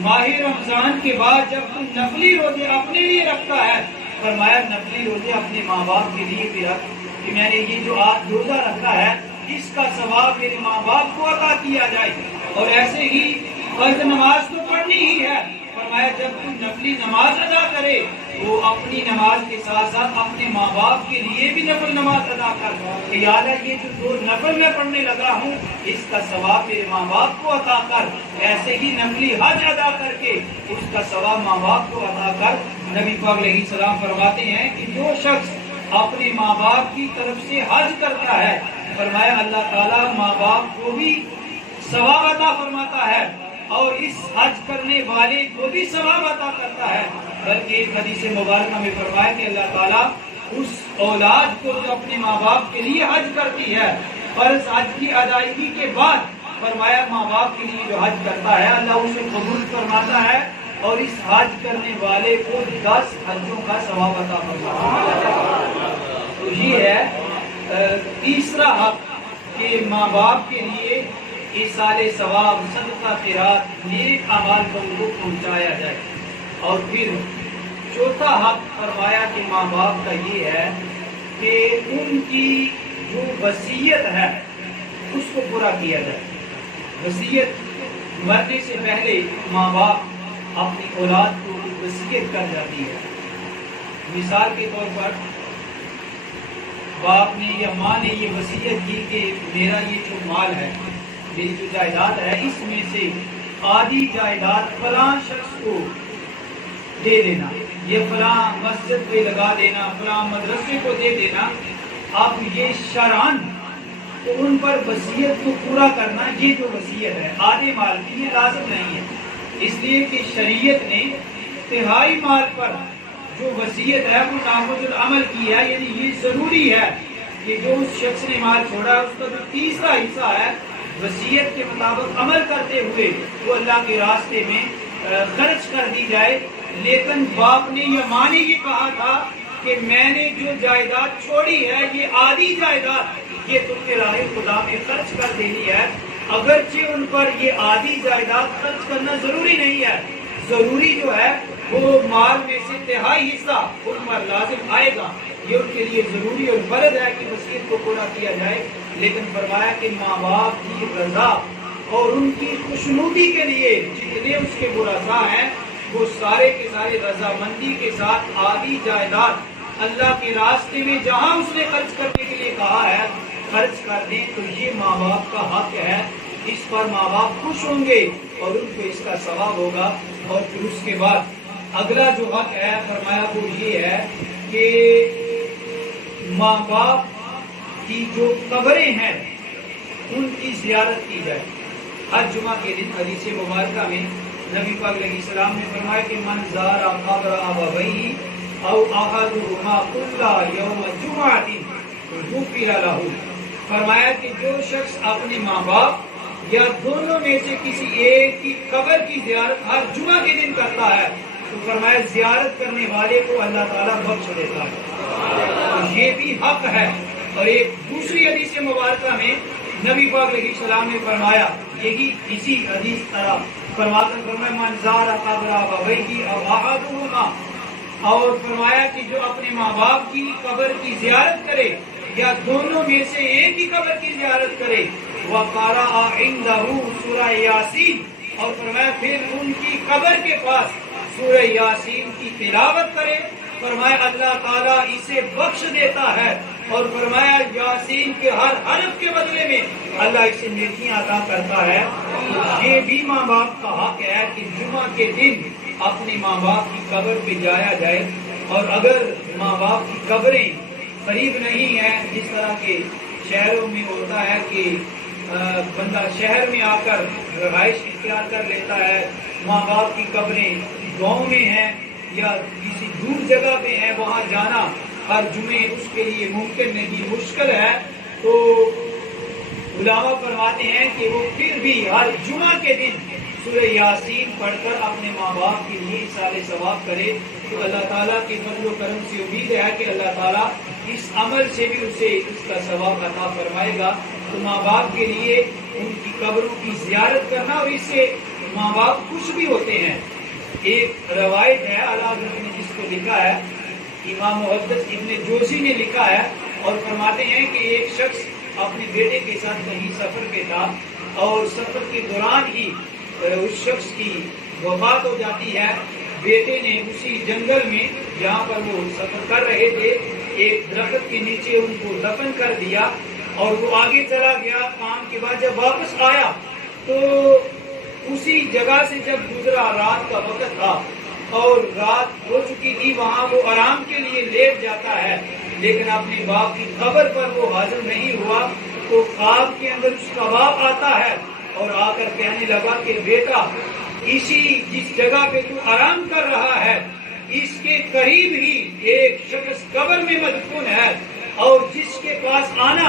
ماہ رمضان کے بعد جب تو نفلی روزے اپنے لیے رکھتا ہے، فرمایا نفلی روزے اپنے ماں باپ کے لیے بھی رکھ کہ میں نے یہ جو آج روزہ رکھا ہے اس کا ثواب میرے ماں باپ کو عطا کیا جائے۔ اور ایسے ہی فرض نماز تو پڑھنی ہی ہے، فرمایا جب تو نفلی نماز ادا کرے وہ اپنی نماز کے ساتھ ساتھ اپنے ماں باپ کے لیے بھی نفل نماز ادا کر کہ یاد ہے یہ جو دو نفل میں پڑھنے لگا ہوں اس کا ثواب میرے ماں باپ کو عطا کر۔ ایسے ہی نفلی حج ادا کر کے اس کا ثواب ماں باپ کو عطا کر۔ نبی پاک علیہ السلام فرماتے ہیں کہ جو شخص اپنے ماں باپ کی طرف سے حج کرتا ہے، فرمایا اللہ تعالیٰ ماں باپ کو بھی ثواب عطا فرماتا ہے اور اس حج کرنے والے کو بھی ثواب عطا کرتا ہے۔ بلکہ ایک حدیث مبارکہ میں فرمایا کہ اللہ تعالیٰ اس اولاد کو جو اپنے ماں باپ کے لیے حج کرتی ہے فرض حج کی ادائیگی کے بعد، فرمایا ماں باپ کے لیے جو حج کرتا ہے اللہ اسے قبول فرماتا ہے اور اس حج کرنے والے کو 10 حجوں کا ثواب عطا فرماتا ہے۔ تو یہ ہے تیسرا حق کہ ماں باپ کے لیے ایصال ثواب، صدقہ خیرات، نیک اعمال کو ان کو پہنچایا جائے۔ اور پھر چوتھا حق فرمایا کہ ماں باپ کا یہ ہے کہ ان کی جو وصیت ہے اس کو پورا کیا جائے۔ وصیت مرنے سے پہلے ماں باپ اپنی اولاد کو وصیت کر جاتی ہے۔ مثال کے طور پر باپ نے یا ماں نے یہ وصیت کی کہ میرا یہ جو مال ہے، میری جو جائیداد ہے، اس میں سے آدھی جائیداد فلاں شخص کو دے دینا، یہ فلاں مسجد پہ لگا دینا، فلاں مدرسے کو دے دینا۔ اب یہ شرعاً تو ان پر وصیت کو پورا کرنا، یہ جو وصیت ہے آدھے مال کی، یہ لازم نہیں ہے، اس لیے کہ شریعت نے تہائی مال پر جو وصیت ہے وہ نافذ العمل کی ہے، یعنی یہ ضروری ہے کہ جو اس شخص نے مال چھوڑا اس کا جو تیسرا حصہ ہے وصیت کے مطابق عمل کرتے ہوئے وہ اللہ کے راستے میں خرچ کر دی جائے۔ لیکن باپ نے یا ماں نے یہ کہا تھا کہ میں نے جو جائیداد چھوڑی ہے یہ آدھی جائیداد یہ تم نے راہ خدا میں خرچ کر دینی ہے، اگرچہ ان پر یہ آدھی جائیداد خرچ کرنا ضروری نہیں ہے، ضروری جو ہے وہ مال میں سے تہائی حصہ ان پر لازم آئے گا، یہ ان کے لیے ضروری اور فرض ہے کہ وصیت کو پورا کیا جائے، لیکن فرمایا کہ ماں باپ کی رضا اور ان کی خوشنودی کے لیے جتنے اس کے ورثاء ہیں وہ سارے کے سارے رضامندی کے ساتھ آدھی جائیداد اللہ کے راستے میں جہاں اس نے خرچ کرنے کے لیے کہا ہے خرچ کر دیں، تو یہ ماں باپ کا حق ہے، اس پر ماں باپ خوش ہوں گے اور ان کو اس کا ثواب ہوگا۔ اور پھر اس کے بعد اگلا جو حق ہے فرمایا وہ یہ ہے کہ ماں باپ کی جو قبریں ہیں ان کی زیارت کی جائے۔ ہر جمعہ کے دن حدیث مبارکہ میں نبی پاک علیہ السلام نے فرمایا کہ من زار قبر ابویہ او احدہما کل یوم جمعۃ غفر لہ، فرمایا کہ جو شخص اپنے ماں باپ یا دونوں میں سے کسی ایک کی قبر کی زیارت ہر جمعہ کے دن کرتا ہے تو فرمایا زیارت کرنے والے کو اللہ تعالیٰ بخش دیتا ہے، تو یہ بھی حق ہے۔ اور ایک دوسری حدیث مبارکہ میں نبی پاک علیہ السلام نے فرمایا یہی اسی حدیث طرح فرمایا من زار قبر ابویہ او احدہما، اور فرمایا کہ جو اپنے ماں باپ کی قبر کی زیارت کرے یا دونوں میں سے ایک ہی قبر کی زیارت کرے وقرأ عندہ سورہ یاسین، اور فرمایا پھر ان کی قبر کے پاس سورہ یاسین کی تلاوت کرے، فرمایا اللہ تعالیٰ اسے بخش دیتا ہے، اور فرمایا یاسین کے ہر حرف کے بدلے میں اللہ اسے نیکیاں عطا کرتا ہے۔ یہ بھی ماں باپ کا حق ہے کہ جمعہ کے دن اپنے ماں باپ کی قبر پہ جایا جائے، اور اگر ماں باپ کی قبریں قریب نہیں ہیں، جس طرح کے شہروں میں ہوتا ہے کہ بندہ شہر میں آ کر رہائش اختیار کر لیتا ہے، ماں باپ کی قبریں گاؤں میں ہیں یا کسی دور جگہ پہ ہیں، وہاں جانا ہر جمعے اس کے لیے ممکن نہیں، مشکل ہے، تو علماء فرماتے ہیں کہ وہ پھر بھی ہر جمعہ کے دن سورہ یاسین پڑھ کر اپنے ماں باپ کے لیے اِیصال ثواب کرے، تو اللہ تعالیٰ کے فضل و کرم سے امید ہے کہ اللہ تعالیٰ اس عمل سے بھی اسے اس کا ثواب عطا فرمائے گا۔ تو ماں باپ کے لیے ان کی قبروں کی زیارت کرنا، اور اس سے ماں باپ خوش بھی ہوتے ہیں۔ ایک روایت ہے اعلیٰ حضرت نے جس کو لکھا ہے امام محدث ابن جوزی نے لکھا ہے، اور فرماتے ہیں کہ ایک شخص اپنے بیٹے کے ساتھ کہیں سفر پہ تھا، اور سفر کے دوران ہی اس شخص کی وفات ہو جاتی ہے۔ بیٹے نے اسی جنگل میں جہاں پر وہ سفر کر رہے تھے ایک درخت کے نیچے ان کو دفن کر دیا، اور وہ آگے چلا گیا کام کے بعد جب واپس آیا تو اسی جگہ سے جب گزرا رات کا وقت تھا اور رات ہو چکی تھی، وہاں وہ آرام کے لیے لیٹ جاتا ہے، لیکن اپنے باپ کی قبر پر وہ حاضر نہیں ہوا، تو خواب کے اندر اس کا باپ آتا ہے اور آ کر کہنے لگا کہ بیٹا اسی جس جگہ پہ تو آرام کر رہا ہے اس کے قریب ہی ایک شخص قبر میں مدفون ہے، اور جس کے پاس آنا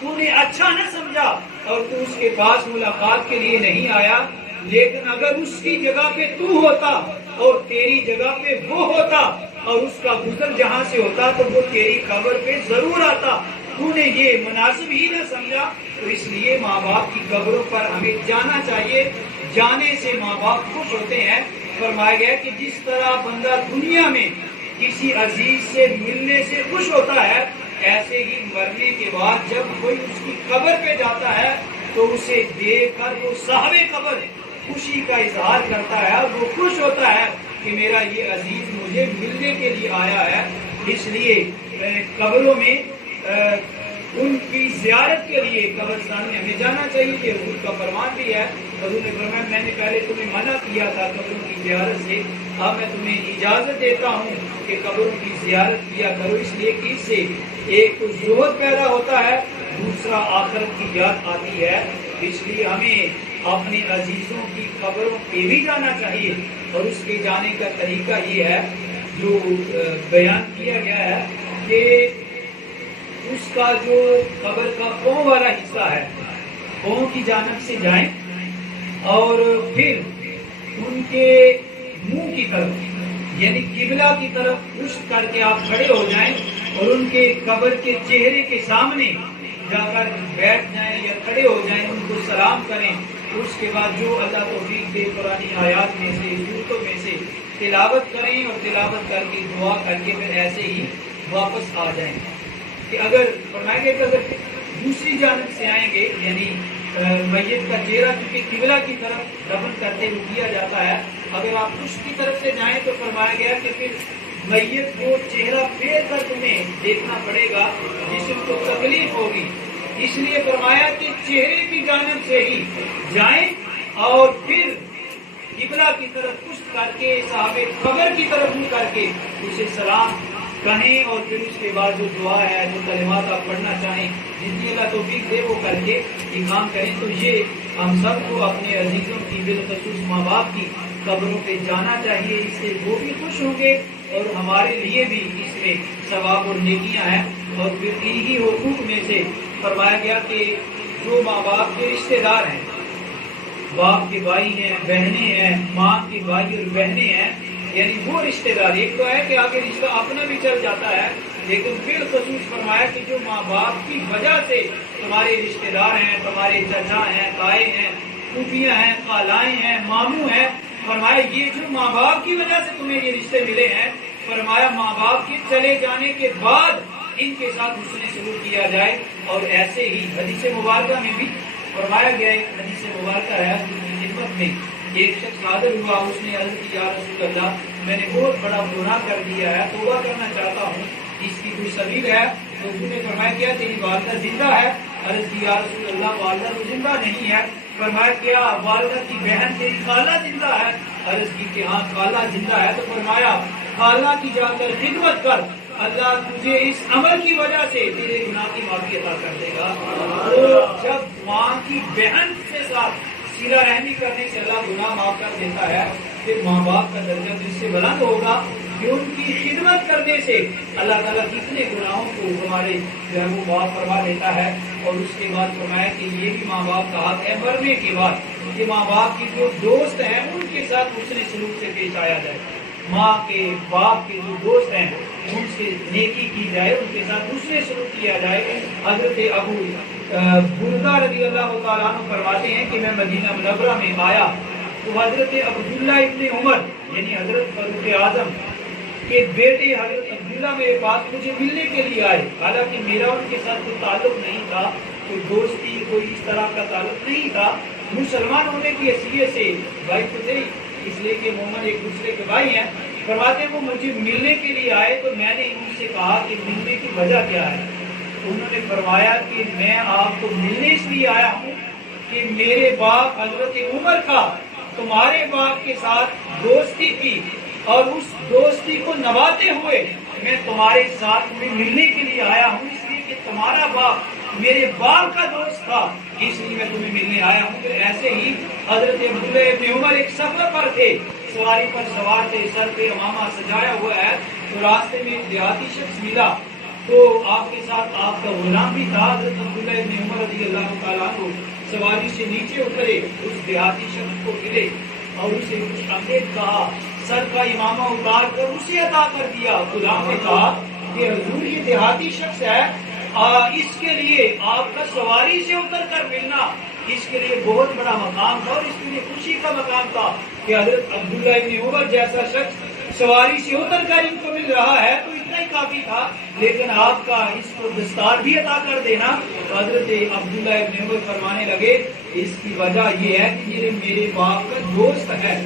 تو نے اچھا نہ سمجھا اور تو اس کے پاس ملاقات کے لیے نہیں آیا، لیکن اگر اس کی جگہ پہ تو ہوتا اور تیری جگہ پہ وہ ہوتا اور اس کا گزر جہاں سے ہوتا تو وہ تیری قبر پہ ضرور آتا، تو نے یہ مناسب ہی نہ سمجھا۔ تو اس لیے ماں باپ کی قبروں پر ہمیں جانا چاہیے، جانے سے ماں باپ خوش ہوتے ہیں۔ فرمایا گیا کہ جس طرح بندہ دنیا میں کسی عزیز سے ملنے سے خوش ہوتا ہے، ایسے ہی مرنے کے بعد جب کوئی اس کی قبر پہ جاتا ہے تو اسے دیکھ کر وہ صاحب قبر خوشی کا اظہار کرتا ہے اور وہ خوش ہوتا ہے کہ میرا یہ عزیز مجھے ملنے کے لیے آیا ہے۔ اس لیے قبروں میں ان کی زیارت کے لیے قبرستان میں ہمیں جانا چاہیے، کہ حضور کا فرمان بھی ہے، حضور نے فرمایا میں نے پہلے تمہیں منع کیا تھا قبروں کی زیارت سے، اب میں تمہیں اجازت دیتا ہوں کہ قبروں کی زیارت کیا کرو، اس لیے کہ اس سے ایک تو زہد پیدا ہوتا ہے، دوسرا آخرت کی یاد آتی ہے۔ اس لیے ہمیں اپنے عزیزوں کی قبروں پہ بھی جانا چاہیے، اور اس کے جانے کا طریقہ یہ ہے جو بیان کیا گیا ہے کہ اس کا جو قبر کا پاؤں والا حصہ ہے پاؤں کی جانب سے جائیں اور پھر ان کے منہ کی طرف یعنی قبلہ کی طرف پشت کر کے آپ کھڑے ہو جائیں اور ان کے قبر کے چہرے کے سامنے جا کر بیٹھ جائیں یا کھڑے ہو جائیں، ان کو سلام کریں، اس کے بعد جو اللہ توفیق دے پرانی آیات میں سے صورتوں میں سے تلاوت کریں اور تلاوت کر کے دعا کر کے پھر ایسے ہی واپس آ جائیں۔ کہ اگر فرمائیں گے کہ اگر دوسری جانب سے آئیں گے، یعنی میت کا چہرہ کیونکہ قبلہ کی طرف دفن کرتے ہوئے کیا جاتا ہے، اگر آپ اس کی طرف سے جائیں تو فرمایا گیا کہ پھر میت کو چہرہ پھیر کر تمہیں دیکھنا پڑے گا، جسم کو تکلیف ہوگی، اس لیے فرمایا کہ چہرے کی جانب سے ہی جائیں اور پھر قبلہ کی طرف پشت کر کے صحابہ قبر کی طرف منہ کر کے اسے سلام کہیں اور پھر اس کے بعد جو دعا ہے، جو کلمات آپ پڑھنا چاہیں، جتنی اللہ توفیق دے وہ کر کے یہ کام کریں۔ تو یہ ہم سب کو اپنے عزیزوں کی بالخصوص ماں باپ کی قبروں پہ جانا چاہیے، اس سے وہ بھی خوش ہوں گے اور ہمارے لیے بھی اس میں ثواب اور نیکیاں ہیں۔ اور پھر انہی حقوق میں سے فرمایا گیا کہ جو ماں باپ کے رشتے دار ہیں، باپ کے بھائی ہیں، بہنیں ہیں، ماں کے بھائی اور بہنیں ہیں، یعنی وہ رشتے دار، ایک تو ہے کہ آگے رشتہ اپنا بھی چل جاتا ہے، لیکن پھر خصوص فرمایا کہ جو ماں باپ کی وجہ سے تمہارے رشتے دار ہیں، تمہارے چچا ہیں، تائے ہیں، پھوپھیاں ہیں، خالائیں ہیں، ماموں ہیں، فرمایا یہ جو ماں باپ کی وجہ سے تمہیں یہ رشتے ملے ہیں، فرمایا ماں باپ کے چلے جانے کے بعد ان کے ساتھ حسن سلوک کیا جائے۔ اور ایسے ہی حدیث مبارکہ میں بھی فرمایا گیا ہے، حدیث مبارکہ ہے خدمت میں ایک شخص حاضر ہوا، اس نے عرض کی یا رسول اللہ میں نے بہت بڑا گناہ کر دیا ہے، توبہ کرنا چاہتا ہوں، اس کی کوئی سبیل ہے؟ تو حضور نے فرمایا کیا تیری والدہ زندہ ہے؟ عرض کی یا رسول اللہ والدہ تو زندہ نہیں ہے۔ فرمایا کیا والدہ کی بہن تیری خالہ زندہ ہے؟ عرض کی کہ ہاں خالہ زندہ ہے۔ تو فرمایا خالہ کی جا کر خدمت کر، اللہ تجھے اس عمل کی وجہ سے تیرے گناہ کی معافی عطا کر دے گا۔ تو جب ماں کی بہن کے ساتھ صلہ رحمی کرنے سے اللہ گناہ معاف کر دیتا ہے، پھر ماں باپ کا درجہ جس سے بلند ہوگا کہ ان کی خدمت کرنے سے اللہ تعالیٰ کتنے گناہوں کو ہمارے جو ہے وہ معاف فرما دیتا ہے۔ اور اس کے بعد فرمایا کہ یہ بھی ماں باپ کا حق ہے مرنے کے بعد کہ ماں باپ کی جو دوست ہیں ان کے ساتھ حسن سلوک سے پیش آیا جائے، ماں کے باپ کے جو دوست ہیں ان سے نیکی کی جائے، ان کے ساتھ حسن سلوک کیا جائے۔ حضرت ابو بردہ رضی اللہ تعالیٰ عنہ فرماتے ہیں کہ میں مدینہ منورہ میں آیا تو حضرت عبداللہ ابن عمر یعنی حضرت فاروق اعظم کے بیٹے حضرت عبداللہ میرے پاس مجھے ملنے کے لیے آئے، حالانکہ میرا ان کے ساتھ کوئی تعلق نہیں تھا، کوئی دوستی کوئی اس طرح کا تعلق نہیں تھا، مسلمان ہونے کی حیثیت سے بھائی تو تھے، اس لیے کہ مومن ایک دوسرے کے بھائی ہیں۔ فرماتے ہیں وہ مجھے ملنے کے لیے آئے تو میں نے ان سے کہا کہ ملنے کی وجہ کیا ہے؟ انہوں نے فرمایا کہ میں آپ کو ملنے اس لیے آیا ہوں کہ میرے باپ حضرت عمر کا تمہارے باپ کے ساتھ دوستی تھی اور اس دوستی کو نبھاتے ہوئے میں تمہارے ساتھ میں ملنے کے لیے آیا ہوں، اس لیے کہ تمہارا باپ میرے باپ کا دوست تھا، اس لیے میں تمہیں ملنے آیا ہوں۔ پھر ایسے ہی حضرت عبداللہ ابن عمر ایک سفر پر تھے، سواری پر سوار تھے، سر پہ امامہ سجایا ہوا ہے، تو راستے میں ایک دیہاتی شخص ملا تو آپ کے ساتھ آپ کا غلام بھی تھا۔ حضرت عبداللہ ابن عمر رضی اللہ تعالیٰ عنہ سواری سے نیچے اترے، اس دیہاتی شخص کو ملے اور اسے کچھ امید کہا، سر کا امامہ اتار کر اسے عطا کر دیا۔ غلام نے کہا کہ حضور یہ دیہاتی شخص ہے، اس کے لیے آپ کا سواری سے اتر کر ملنا اس کے لیے بہت بڑا مقام تھا اور اس کے لیے خوشی کا مقام تھا کہ حضرت عبداللہ ابن عمر جیسا شخص سواری سے اتر کر ان کو مل رہا ہے تو اتنا ہی کافی تھا، لیکن آپ کا اس کو دستار بھی عطا کر دینا۔ حضرت عبداللہ ابن عمر فرمانے لگے اس کی وجہ یہ ہے کہ یہ میرے باپ کا دوست ہے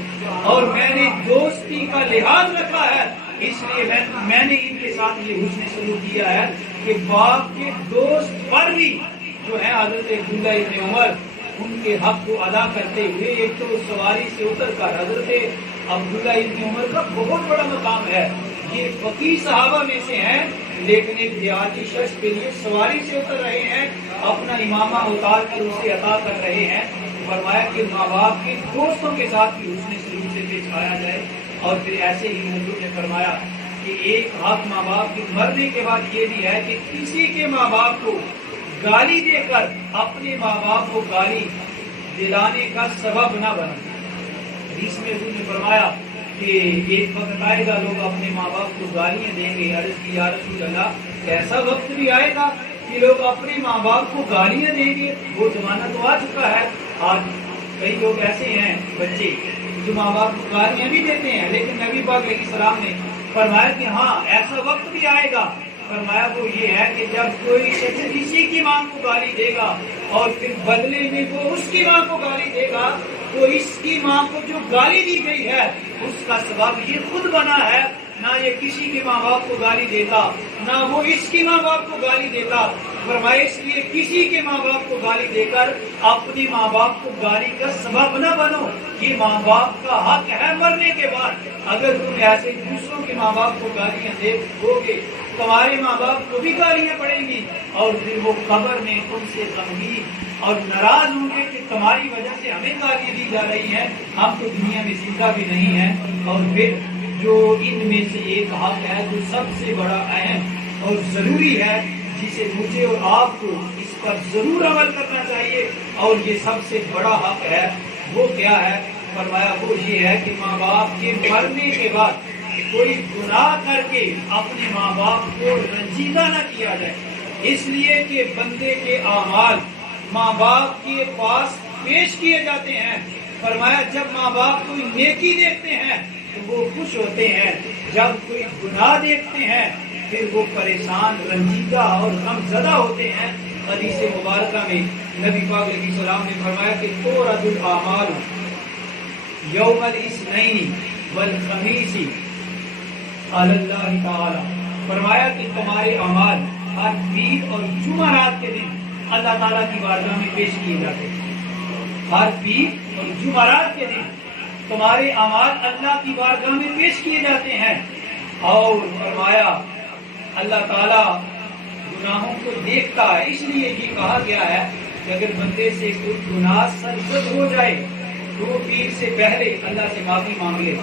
اور میں نے دوستی کا لحاظ رکھا ہے، اس لیے میں نے ان کے ساتھ یہ حسن سلوک کیا ہے کہ باپ کے دوست پر بھی جو ہے حضرت عبداللہ ابن عمر ان کے حق کو ادا کرتے ہوئے ایک تو سواری سے اتر کر حضرت عبداللہ ابن عمر کا بہت بڑا مقام ہے، یہ فقیہ صحابہ میں سے ہیں، لیکن ایک دیہاتی شخص کے لیے سواری سے اتر رہے ہیں، اپنا امامہ اتار کر اسے عطا کر رہے ہیں۔ فرمایا کہ ماں باپ کے دوستوں کے ساتھ بھی حسن سلوک سے پیش آیا جائے۔ اور پھر ایسے ہی حضور نے فرمایا کہ ایک حق ماں باپ کے مرنے کے بعد یہ بھی ہے کہ کسی کے ماں باپ کو گالی دے کر اپنے ماں باپ کو گالی دلانے کا سبب نہ بنا۔ حدیث میں حضور نے فرمایا کہ ایک وقت آئے گا لوگ اپنے ماں باپ کو گالیاں دیں گے. عرض کی یا رسول اللہ ایسا وقت بھی آئے گا کہ لوگ اپنے ماں باپ کو گالیاں دیں گے؟ وہ زمانہ تو آ چکا ہے. آج کئی لوگ ایسے ہیں بچے جو ماں باپ کو گالیاں بھی دیتے ہیں، لیکن نبی پاک علیہ السلام نے فرمایا کہ ہاں ایسا وقت بھی آئے گا. فرمایا وہ یہ ہے کہ جب کوئی کسی کی ماں کو گالی دے گا اور پھر بدلے میں وہ اس کی ماں کو گالی دے گا، تو اس کی ماں کو جو گالی دی گئی ہے اس کا سبب یہ خود بنا ہے. نہ یہ کسی کے ماں باپ کو گالی دیتا، نہ وہ اس کی ماں باپ کو گالی دیتا. فرمایا اس لیے کسی کے ماں باپ کو گالی دے کر اپنی ماں باپ کو گالی کا سبب نہ بنو. یہ ماں باپ کا حق ہے مرنے کے بعد. اگر تم ایسے دوسروں کے ماں باپ کو گالیاں دو گے، تمہارے ماں باپ کو بھی گالیاں پڑیں گی اور پھر وہ قبر میں تم سے غمگین اور ناراض ہوں گے کہ تمہاری وجہ سے ہمیں گالیاں دی جا رہی ہیں، ہم تو دنیا میں زندہ بھی نہیں ہیں. اور پھر جو ان میں سے ایک حق ہے جو سب سے بڑا اہم اور ضروری ہے، جسے مجھے اور آپ کو اس پر ضرور عمل کرنا چاہیے، اور یہ سب سے بڑا حق ہے، وہ کیا ہے؟ فرمایا وہ یہ ہے کہ ماں باپ کے مرنے کے بعد کوئی گناہ کر کے اپنے ماں باپ کو رنجیدہ نہ کیا جائے. اس لیے کہ بندے کے اعمال ماں باپ کے پاس پیش کیے جاتے ہیں. فرمایا جب ماں باپ کوئی نیکی دیکھتے ہیں تو وہ خوش ہوتے ہیں، جب کوئی گناہ دیکھتے ہیں پھر وہ پریشان، رنجیدہ اور غم زدہ ہوتے ہیں. حدیث مبارکہ میں نبی پاک علیہ السلام نے فرمایا کہ تورد الاعمال یوم الاثنین والخمیس علی اللہ تعالی. فرمایا کہ تمہارے اعمال ہر پیر اور جمعرات کے دن اللہ تعالیٰ کی بارگاہ میں پیش کیے جاتے ہیں. ہر پیر اور جمعرات کے دن تمہارے اعمال اللہ کی بارگاہ میں پیش کیے جاتے ہیں. اور فرمایا اللہ تعالیٰ گناہوں کو دیکھتا ہے. اس لیے یہ کہا گیا ہے کہ اگر بندے سے کوئی گناہ سرزد ہو جائے تو وہ پیر سے پہلے اللہ سے معافی مانگ لے.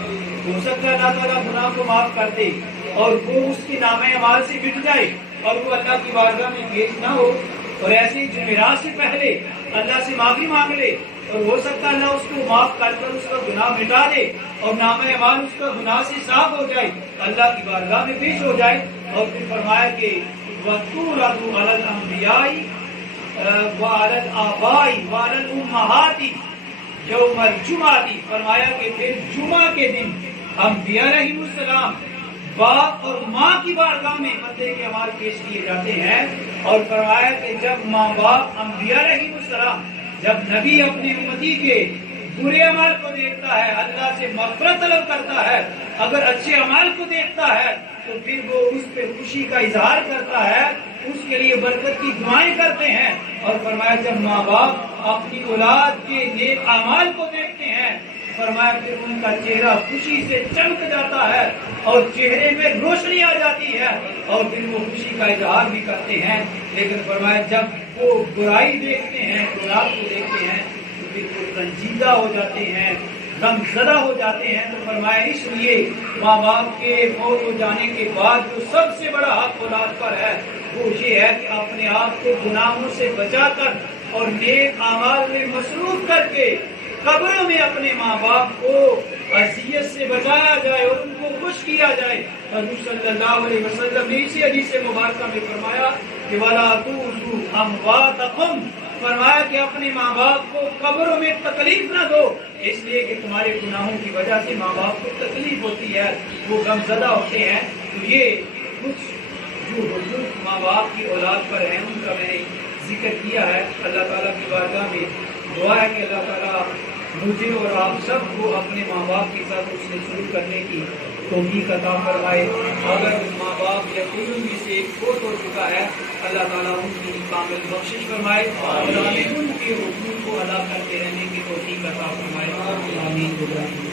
ہو سکتا ہے اللہ تعالیٰ گناہ کو معاف کر دے اور وہ اس کے نامہ اعمال سے مٹ جائے اور وہ اللہ کی بارگاہ میں پیش نہ ہو. اور ایسے جمعرات سے پہلے اللہ سے معافی مانگ لے اور ہو سکتا ہے اللہ اس کو معاف کر کر اس کا گناہ مٹا دے اور نامہ اعمال اس کا گناہ سے صاف ہو جائے، اللہ کی بارگاہ میں پیش ہو جائے. اور پھر فرمایا کہ وَتُورَدُ عَلَى الْأَنْبِيَاءِ وَعَلَى الْآبَاءِ وَعَلَى الْأُمَّهَاتِ یوم الجمعہ. فرمایا کہ پھر جمعہ کے دن انبیاء علیہ السلام باپ اور ماں کی بارگاہ میں بندے کے اعمال پیش کیے جاتے ہیں. اور فرمایا کہ جب ماں باپ انبیاء علیہ السلام، جب نبی اپنی امتی کے برے اعمال کو دیکھتا ہے اللہ سے مغفرت طلب کرتا ہے، اگر اچھے اعمال کو دیکھتا ہے تو پھر وہ اس پہ خوشی کا اظہار کرتا ہے، اس کے لیے برکت کی دعائیں کرتے ہیں. اور فرمایا جب ماں باپ اپنی اولاد کے نیک اعمال کو دیکھتے ہیں، فرمایا پھر ان کا چہرہ خوشی سے چمک جاتا ہے اور چہرے میں روشنی آ جاتی ہے اور پھر وہ خوشی کا اظہار بھی کرتے ہیں. لیکن فرمایا جب وہ برائی دیکھتے ہیں، گناہ کو دیکھتے ہیں تو پھر وہ رنجیدہ ہو جاتے ہیں، غم زدہ ہو جاتے ہیں. تو فرمایا اس لیے ماں باپ کے فوت ہو جانے کے بعد جو سب سے بڑا حق اولاد پر ہے وہ یہ ہے کہ اپنے آپ کو گناہوں سے بچا کر اور نیک اعمال میں مصروف کر کے قبروں میں اپنے ماں باپ کو اذیت سے بچایا جائے اور ان کو خوش کیا جائے. حضور صلی اللہ علیہ وسلم نے اسی حدیث مبارکہ میں فرمایا کہ وَلَا تُؤْذُوا أَمْوَاتَكُمْ. فرمایا کہ اپنے ماں باپ کو قبروں میں تکلیف نہ دو، اس لیے کہ تمہارے گناہوں کی وجہ سے ماں باپ کو تکلیف ہوتی ہے، وہ غم زدہ ہوتے ہیں. تو یہ کچھ جو حقوق ماں باپ کی اولاد پر ہیں ان کا میں نے ذکر کیا ہے. اللہ تعالیٰ کی بارگاہ میں دعا ہے کہ اللہ تعالیٰ مجھے اور آپ سب کو اپنے ماں باپ کے ساتھ اس نے سلوک کرنے کی توفیق عطا فرمائے. اگر ماں باپ یا کوئی ان میں سے فوت ہو چکا ہے، اللہ تعالیٰ ان کی کامل بخشش فرمائے اور ان کے حقوق کو ادا کرتے رہنے کی توفیق عطا فرمائے. آمین.